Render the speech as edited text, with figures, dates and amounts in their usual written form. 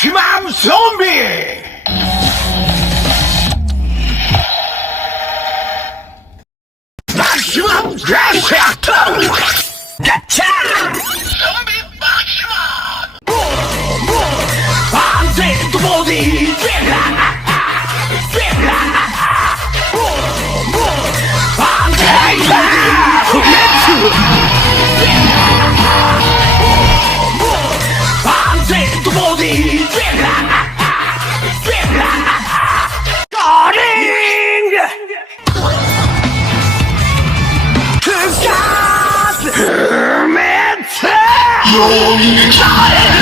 막시멈 좀비! 막시멈 레섹터! 가차! 좀비 막시멈! 밤새 또 보디! 밤새 후메츠! 밤새 또 보디! 거링! 후메츠! 용이 나의